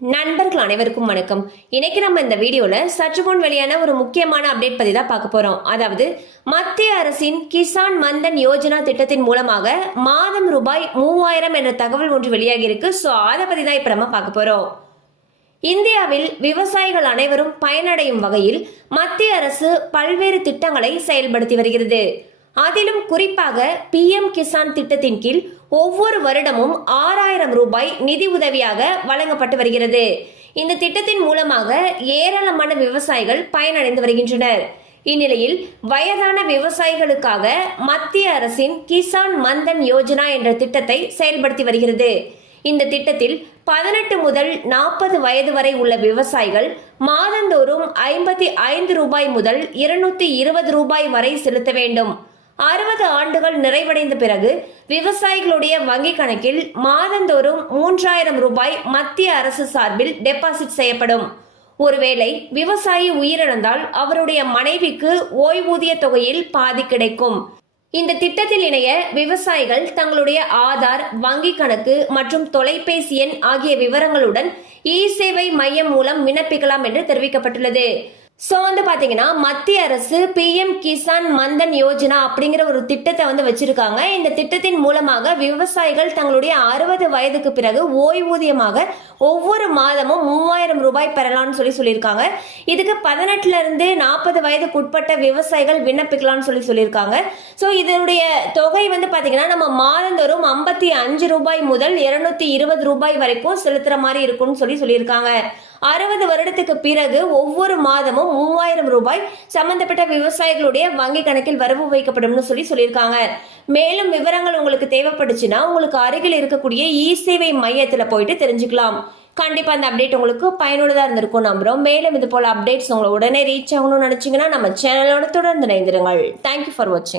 நண்பர்கள் அனைவருக்கும் வணக்கம். இன்னைக்கு நம்ம இந்த வீடியோல சற்று முன் வெளியான ஒரு முக்கியமான அப்டேட் பத்தி தான் பார்க்க போறோம். அதாவது மத்திய அரசின் கிசான் மந்தன் யோஜனா திட்டத்தின் மூலமாக மாதம் ரூபாய் மூவாயிரம் என்ற தகவல் ஒன்று வெளியாகி இருக்கு. ஸோ அதை பத்தி தான் இப்ப நம்ம பார்க்க போறோம். இந்தியாவில் விவசாயிகள் அனைவரும் பயனடையும் வகையில் மத்திய அரசு பல்வேறு திட்டங்களை செயல்படுத்தி வருகிறது. அதிலும் குறிப்பாக பிஎம் கிசான் திட்டத்தின் கீழ் ஒவ்வொரு வருடமும் ஆறாயிரம் ரூபாய் நிதி உதவியாக வழங்கப்பட்டு வருகிறது. இந்த திட்டத்தின் மூலமாக ஏராளமான விவசாயிகள் பயனடைந்து வருகின்றனர். இந்நிலையில் வயதான விவசாயிகளுக்காக மத்திய அரசின் கிசான் மந்தன் யோஜனா என்ற திட்டத்தை செயல்படுத்தி வருகிறது. இந்த திட்டத்தில் பதினெட்டு முதல் நாற்பது வயது வரை உள்ள விவசாயிகள் மாதந்தோறும் ஐம்பத்தி ஐந்து ரூபாய் முதல் இருநூத்தி இருபது ரூபாய் வரை செலுத்த வேண்டும். அறுபது ஆண்டுகள் நிறைவடைந்த பிறகு விவசாயிகளுடைய வங்கிக் கணக்கில் மாதந்தோறும் மூன்றாயிரம் ரூபாய் மத்திய அரசு சார்பில் டெபாசிட் செய்யப்படும். ஒருவேளை விவசாயி உயிரிழந்தால் அவருடைய மனைவிக்கு ஓய்வூதிய தொகையில் பாதி கிடைக்கும். இந்த திட்டத்தில் இணைய விவசாயிகள் தங்களுடைய ஆதார் வங்கி கணக்கு மற்றும் தொலைபேசி எண் ஆகிய விவரங்களுடன் இ சேவை மையம் மூலம் விண்ணப்பிக்கலாம் என்று தெரிவிக்கப்பட்டுள்ளது. ஸோ வந்து பார்த்தீங்கன்னா மத்திய அரசு பிஎம் கிசான் மந்தன் யோஜனா அப்படிங்கிற ஒரு திட்டத்தை வந்து வச்சிருக்காங்க. இந்த திட்டத்தின் மூலமாக விவசாயிகள் தங்களுடைய அறுபது வயதுக்கு பிறகு ஓய்வூதியமாக ஒவ்வொரு மாதமும் மூவாயிரம் ரூபாய் பெறலாம்னு சொல்லி சொல்லியிருக்காங்க. இதுக்கு பதினெட்டுல இருந்து நாற்பது வயதுக்கு உட்பட்ட விவசாயிகள் விண்ணப்பிக்கலாம்னு சொல்லி சொல்லியிருக்காங்க. ஸோ இதனுடைய தொகை வந்து பார்த்தீங்கன்னா நம்ம மாதந்தோறும் ஐம்பத்தி அஞ்சு ரூபாய் முதல் இருநூத்தி இருபது ரூபாய் வரைக்கும் செலுத்துற மாதிரி இருக்கும்னு சொல்லி சொல்லியிருக்காங்க. அறுபது வருடத்துக்கு பிறகு ஒவ்வொரு மாதமும் மூவாயிரம் ரூபாய் சம்பந்தப்பட்ட விவசாயிகளுடைய வங்கி கணக்கில் வரவு வைக்கப்படும்னு சொல்லி சொல்லியிருக்காங்க. மேலும் விவரங்கள் உங்களுக்கு தேவைப்பட்டுச்சுன்னா உங்களுக்கு அருகில் இருக்கக்கூடிய இ சேவை மையத்தில் போயிட்டு தெரிஞ்சுக்கலாம். கண்டிப்பா அந்த அப்டேட் உங்களுக்கு பயனுள்ளதாக இருந்திருக்கும் நம்புறோம். மேலும் இது போல அப்டேட்ஸ் உங்களை உடனே ரீச் ஆகணும்னு நினைச்சீங்கன்னா நம்ம சேனலோட தொடர்ந்து இணைந்திருங்கள். தேங்க்யூ ஃபார் வாட்சிங்